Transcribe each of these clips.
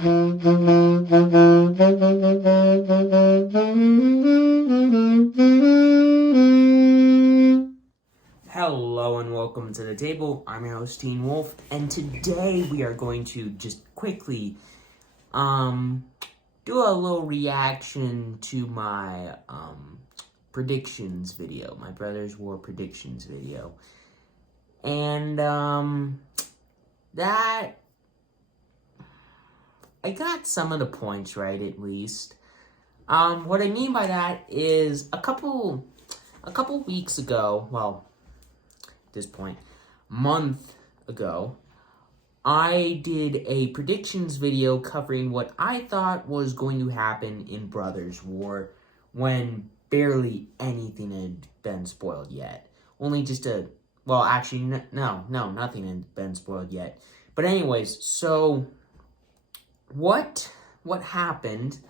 Hello and welcome to the table. I'm your host Teen Wolf, and today we are going to just quickly do a little reaction to my predictions video, my Brothers War predictions video. And that I got some of the points right, at least. What I mean by that is a couple weeks ago, well, at this point, month ago, I did a predictions video covering what I thought was going to happen in Brothers War when barely anything had been spoiled yet. Only just well, actually, no, nothing had been spoiled yet. But anyways, so what happened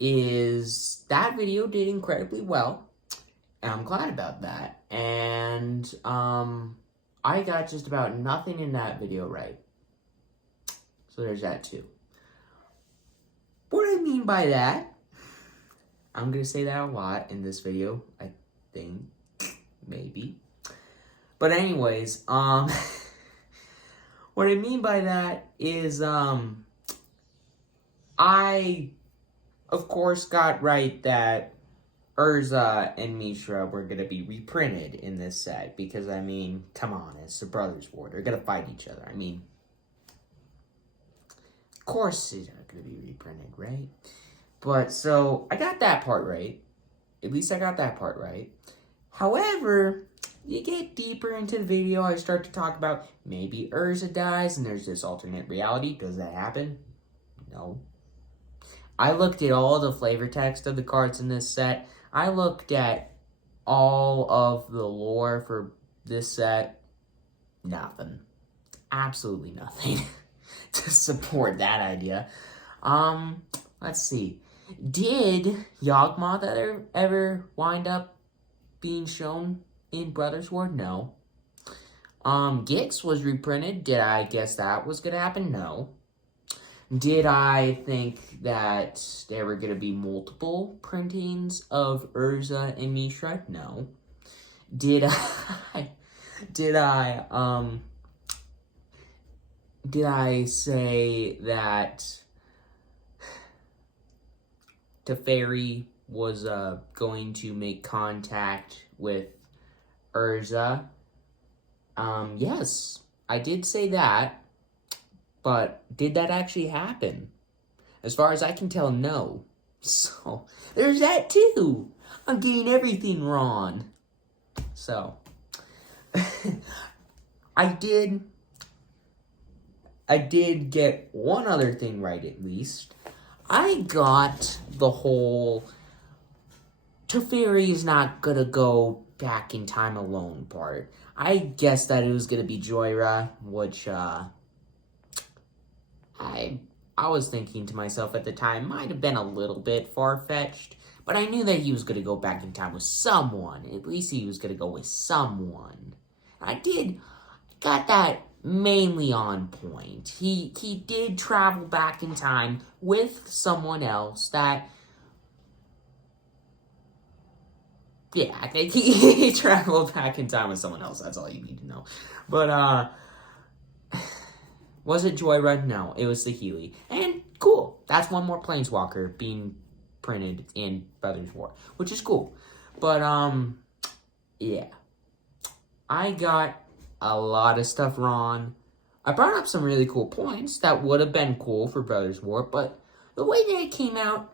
is that video did incredibly well, and I'm glad about that. And I got just about nothing in that video right. So there's that too. What I mean by that, I'm going to say that a lot in this video, I think, maybe. But anyways, what I mean by that is, I, of course, got right that Urza and Mishra were going to be reprinted in this set, because, I mean, come on, it's the Brothers War. They're going to fight each other. I mean, of course it's going to be reprinted, right? But, so, I got that part right. At least I got that part right. However, you get deeper into the video, I start to talk about maybe Urza dies and there's this alternate reality. Does that happen? No. I looked at all the flavor text of the cards in this set. I looked at all of the lore for this set. Nothing. Absolutely nothing to support that idea. Let's see. Did Yawgmoth ever wind up being shown in Brothers War? No. Gix was reprinted. Did I guess that was going to happen? No. Did I think that there were going to be multiple printings of Urza and Mishra? No. Did I say that Teferi was going to make contact with Urza? Yes, I did say that. But did that actually happen? As far as I can tell, no. So, there's that too. I'm getting everything wrong. So, I did get one other thing right, at least. I got the whole Teferi is not gonna go back in time alone part. I guessed that it was gonna be Joyra, which, I was thinking to myself at the time, might have been a little bit far-fetched, but I knew that he was going to go back in time with someone. At least he was going to go with someone. I got that mainly on point. He did travel back in time with someone else that, yeah, I think he traveled back in time with someone else. That's all you need to know. But, was it Joyra? No, it was Saheeli. And cool. That's one more Planeswalker being printed in Brothers War, which is cool. But, yeah. I got a lot of stuff wrong. I brought up some really cool points that would have been cool for Brothers War, but the way that it came out,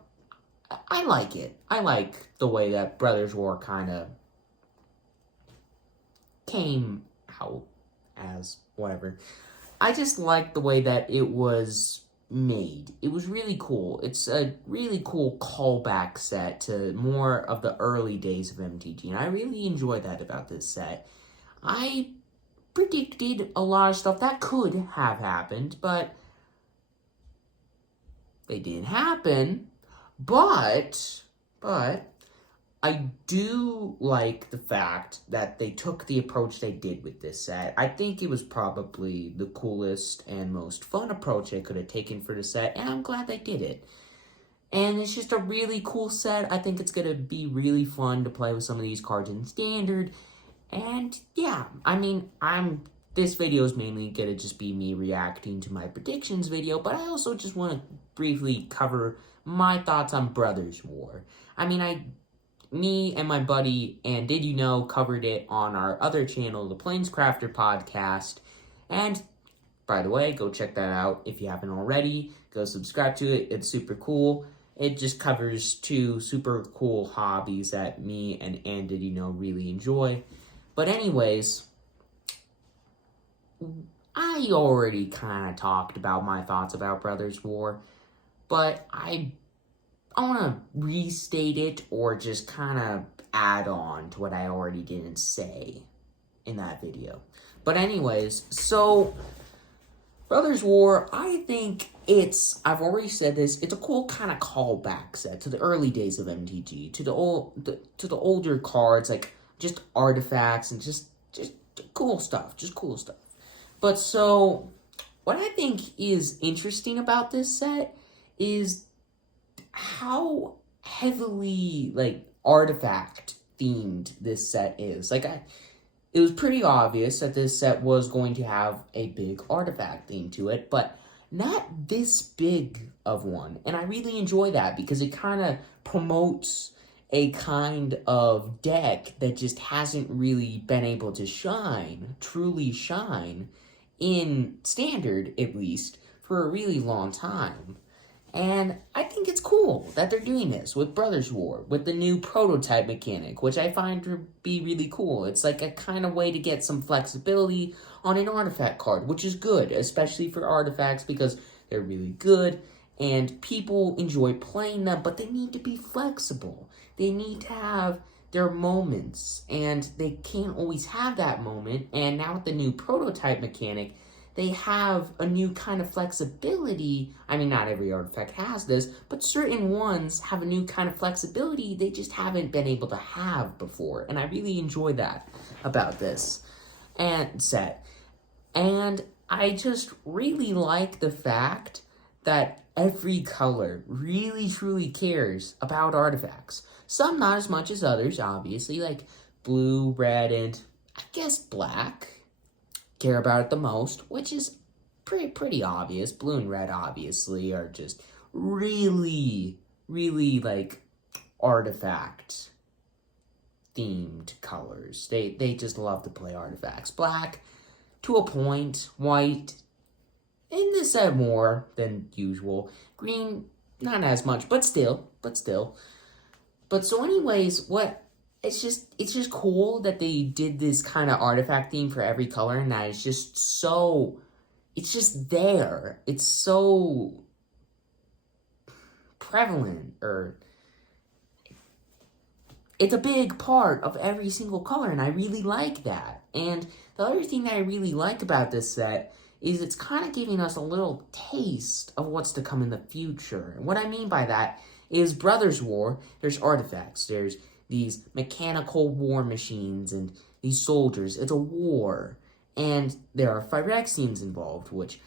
I like it. I like the way that Brothers War kind of came out as whatever. I just like the way that it was made. It was really cool. It's a really cool callback set to more of the early days of MTG, and I really enjoy that about this set. I predicted a lot of stuff that could have happened, but they didn't happen. But I I do like the fact that they took the approach they did with this set. I think it was probably the coolest and most fun approach they could have taken for the set, and I'm glad they did it. And it's just a really cool set. I think it's going to be really fun to play with some of these cards in Standard. And yeah, I mean, this video is mainly going to just be me reacting to my predictions video, but I also just want to briefly cover my thoughts on Brothers War. I mean, me and my buddy, and Did You Know, covered it on our other channel, the Planescrafter Podcast. And, by the way, go check that out if you haven't already. Go subscribe to it. It's super cool. It just covers two super cool hobbies that me and Did You Know really enjoy. But anyways, I already kind of talked about my thoughts about Brothers War, but I want to restate it or just kind of add on to what I already didn't say in that video. But anyways, so Brothers War, I think I've already said this, it's a cool kind of callback set to the early days of MTG, to the older cards, like just artifacts and just cool stuff, But so, what I think is interesting about this set is how heavily, artifact themed this set is. It was pretty obvious that this set was going to have a big artifact theme to it, but not this big of one. And I really enjoy that because it kind of promotes a kind of deck that just hasn't really been able to truly shine, in Standard at least, for a really long time. And I think it's cool that they're doing this with Brothers War, with the new prototype mechanic, which I find to be really cool. It's like a kind of way to get some flexibility on an artifact card, which is good, especially for artifacts because they're really good and people enjoy playing them, but they need to be flexible. They need to have their moments, and they can't always have that moment. And now with the new prototype mechanic, they have a new kind of flexibility. I mean, not every artifact has this, but certain ones have a new kind of flexibility they just haven't been able to have before. And I really enjoy that about this set. And I just really like the fact that every color really truly cares about artifacts. Some not as much as others, obviously, like blue, red, and I guess black care about it the most, which is pretty obvious. Blue and red, obviously, are just really, artifact themed colors. They just love to play artifacts. Black, to a point. White, in this set more than usual. Green, not as much, but still. But so anyways, it's just cool that they did this kind of artifact theme for every color, and that it's just there. It's so prevalent, or it's a big part of every single color, and I really like that. And the other thing that I really like about this set is it's kind of giving us a little taste of what's to come in the future. And what I mean by that is Brothers War, there's artifacts, there's these mechanical war machines and these soldiers. It's a war. And there are Phyrexians involved, which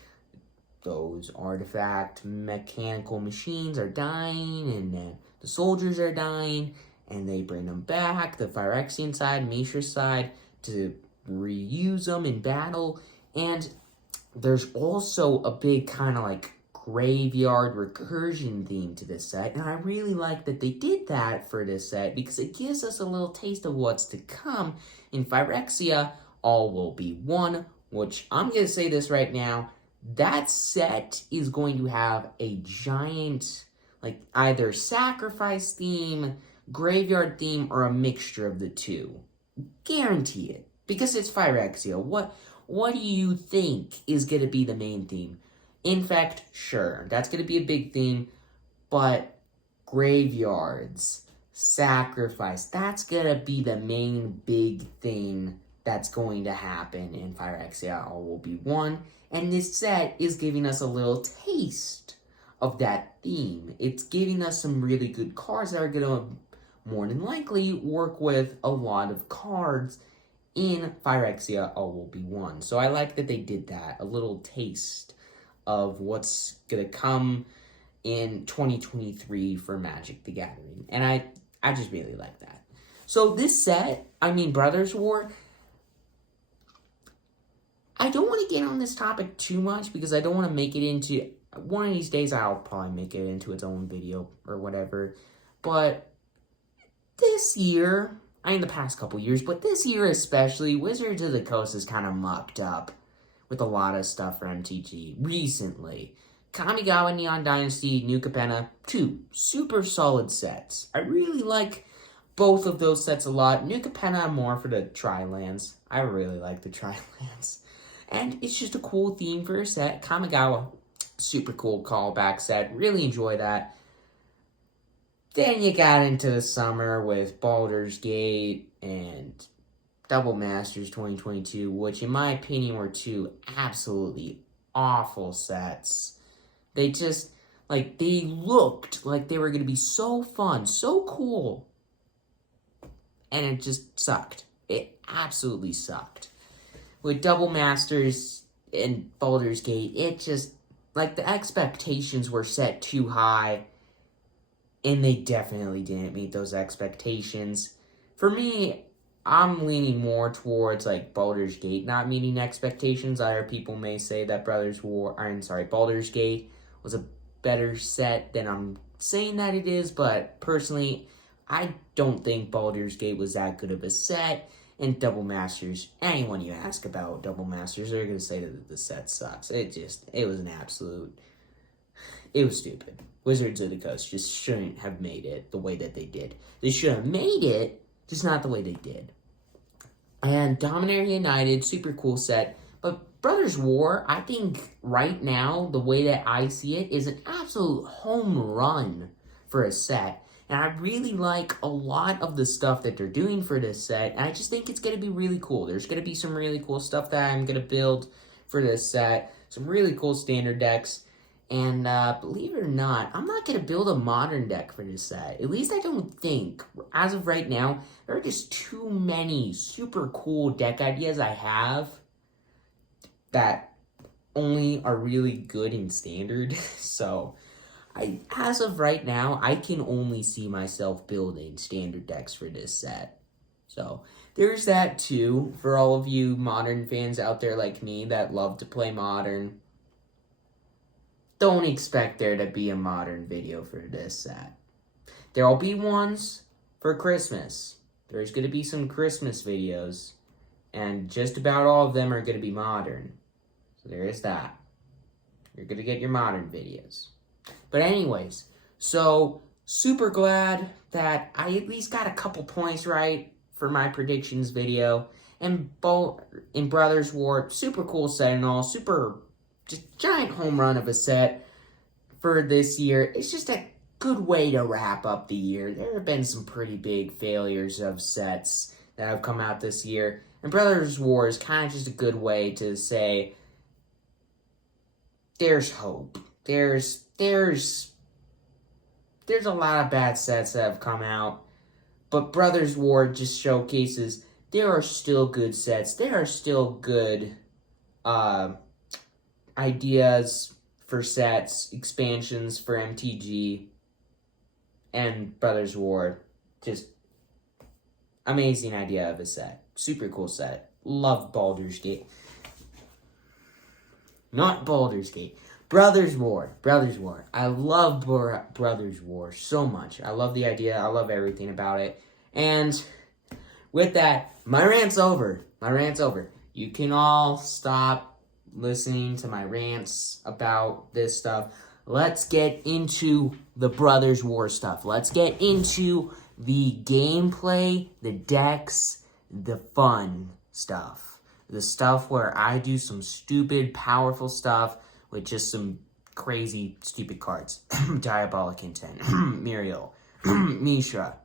those artifact mechanical machines are dying, and the soldiers are dying, and they bring them back, the Phyrexian side, Mishra's side, to reuse them in battle. And there's also a big kind of graveyard recursion theme to this set, and I really like that they did that for this set because it gives us a little taste of what's to come in Phyrexia. All will be one, which I'm going to say this right now, that set is going to have a giant, either sacrifice theme, graveyard theme, or a mixture of the two. Guarantee it, because it's Phyrexia. What do you think is going to be the main theme? Infect, sure, that's going to be a big theme, but graveyards, sacrifice, that's going to be the main big thing that's going to happen in Phyrexia. All will be one, and this set is giving us a little taste of that theme. It's giving us some really good cards that are going to more than likely work with a lot of cards in Phyrexia All Will Be One. So I like that they did that. A little taste of what's going to come in 2023 for Magic the Gathering. And I just really like that. So this set, Brothers War, I don't want to get on this topic too much because I don't want to make it into... One of these days, I'll probably make it into its own video or whatever. But this year, the past couple years, but this year especially, Wizards of the Coast is kind of mucked up with a lot of stuff for MTG recently. Kamigawa Neon Dynasty, New Capenna, 2 super solid sets. I really like both of those sets a lot. New Capenna more for the Tri-Lands. I really like the Tri-Lands. And it's just a cool theme for a set. Kamigawa, super cool callback set. Really enjoy that. Then you got into the summer with Baldur's Gate and Double Masters 2022, which in my opinion were 2 absolutely awful sets. They just, they looked like they were going to be so fun, so cool. And it just sucked. It absolutely sucked. With Double Masters and Baldur's Gate, it just, the expectations were set too high, and they definitely didn't meet those expectations. For me, I'm leaning more towards, Baldur's Gate not meeting expectations. Other people may say that Baldur's Gate was a better set than I'm saying that it is, but personally, I don't think Baldur's Gate was that good of a set. And Double Masters, anyone you ask about Double Masters, they're going to say that the set sucks. It was stupid. Wizards of the Coast just shouldn't have made it the way that they did. They should have made it, just not the way they did. And Dominaria United, super cool set. But Brothers War, I think right now, the way that I see it, is an absolute home run for a set. And I really like a lot of the stuff that they're doing for this set. And I just think it's going to be really cool. There's going to be some really cool stuff that I'm going to build for this set. Some really cool standard decks. And believe it or not, I'm not going to build a modern deck for this set. At least I don't think. As of right now, there are just too many super cool deck ideas I have that only are really good in standard. So... as of right now, I can only see myself building standard decks for this set. So, there's that too, for all of you Modern fans out there like me that love to play Modern. Don't expect there to be a Modern video for this set. There'll be ones for Christmas. There's going to be some Christmas videos, and just about all of them are going to be Modern. So, there is that. You're going to get your Modern videos. But anyways, so super glad that I at least got a couple points right for my predictions video. And in Brothers War, super cool set and all, super just giant home run of a set for this year. It's just a good way to wrap up the year. There have been some pretty big failures of sets that have come out this year. And Brothers War is kind of just a good way to say there's hope. There's a lot of bad sets that have come out, but Brothers War just showcases there are still good sets. There are still good ideas for sets, expansions for MTG, and Brothers War. Just amazing idea of a set. Super cool set. Love Baldur's Gate. Not Baldur's Gate. Brothers War. I love Brothers War so much. I love the idea. I love everything about it. And with that, my rant's over. You can all stop listening to my rants about this stuff. Let's get into the Brothers War stuff. Let's get into the gameplay, the decks, the fun stuff. The stuff where I do some stupid, powerful stuff with just some crazy, stupid cards. Diabolic Intent. Muriel. Mishra.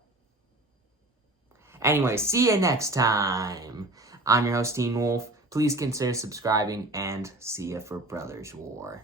Anyway, see you next time. I'm your host, Teen Wolf. Please consider subscribing, and see ya for Brothers War.